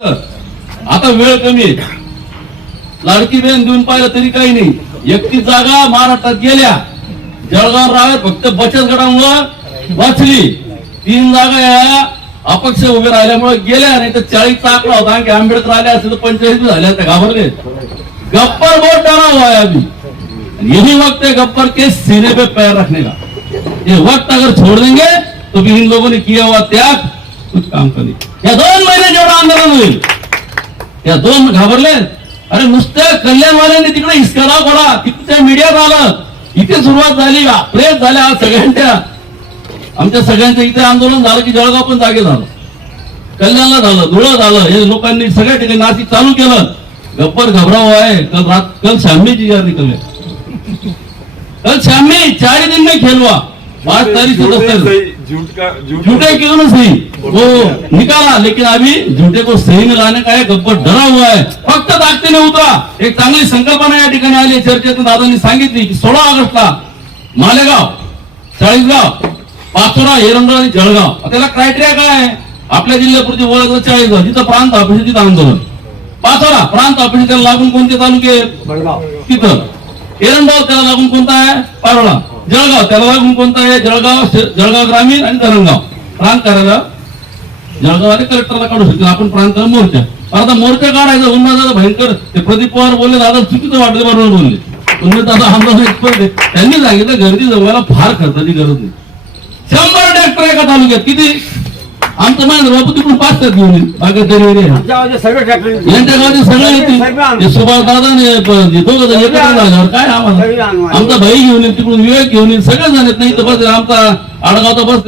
आता वेळ कमी आहे. लाडकी बहीण देऊन पाहिलं तरी काही नाही. 31 जागा महाराष्ट्रात गेल्या. जळगाव रावेर फक्त बचत गटामुळे वाचली. 3 जागा या अपक्ष उभे राहिल्यामुळे गेल्या. नाही तर 40चा आकडा होता की आंबेडकर आले असेल तर 45 झाले. ते घाबरले. गब्बर बहुत डरा हुआ है अभी. यही वक्त है गब्बर के सीने पे पैर रखने का. ये वक्त अगर छोड़ देंगे तो भी इन लोगों ने किया हुआ त्याग कुछ काम करेल. या 2 महिने जेवढं आंदोलन होईल या 2 घाबरले. अरे नुसत्या कल्याणवाल्यांनी तिकडे हिसकारा पडा. तिकडच्या मीडियात आलं. इथे सुरुवात झाली. प्रेस झाल्या सगळ्यांच्या. आमच्या सगळ्यांचं इथे आंदोलन झालं की जळगाव पण जागे झालं. कल्याणला झालं. धुळं झालं. हे लोकांनी सगळ्या ठिकाणी नाशिक चालू केलं. गब्बर घबराव आहे. कल शामी जी यार निकले. कल शामी 4 दिन में खेलवा. 5 तारीख से 10 तारीख झूठे क्यों ना सही वो निकाला. लेकिन अभी झूठे को सही में लाने का है. गब्बर डरा हुआ है. फक्त ताकदीने उतरा. एक चांगली संकल्पना या ठिकाणी आली. चर्चेतून दादांनी सांगितली की 16 ऑगस्टला मालेगाव, चाळीसगाव, पाचोरा, एरंडोल आणि जळगाव. त्याला क्रायटेरिया काय आहे. आपल्या जिल्ह्यापुरती ओळखलं 40गाव. जिथं प्रांत ऑफिस तिथं आंदोलन. पाचोरा प्रांत ऑफिस त्याला लागून कोणते तालुके तिथं. एरंडोल त्याला लागून कोणता आहे पारोळा. जळगाव त्याला लागून कोणता आहे जळगाव ग्रामीण आणि धरणगाव. प्रांत करायला जळगाव आणि कलेक्टरला काढू शकतो आपण. प्रांत मोर्चा. आता मोर्चा काढायचा उन्हाचा भयंकर. ते प्रदीप पवार बोलले दादा चुकीचं वाटलं बरोबर बोलले. तुम्ही दादा आंदोलन एक्सपर्ट आहे. त्यांनी सांगितलं गर्दी जमवायला फार खर्चाची गरज नाही. 100 ट्रॅक्टर एका तालुक्यात किती. आमचं महेंद्र बापू तिकडून 5 तास घेऊन येईल. यांच्या गावचे सगळे येतील. सुभाष दादा दोघं जण एकत्र झाल्यावर काय आम्हाला. आमचा भाई घेऊन येईल तिकडून. विवेक घेऊन येईल. सगळे जण येत नाही तर बस. आमचा आडगावचा बस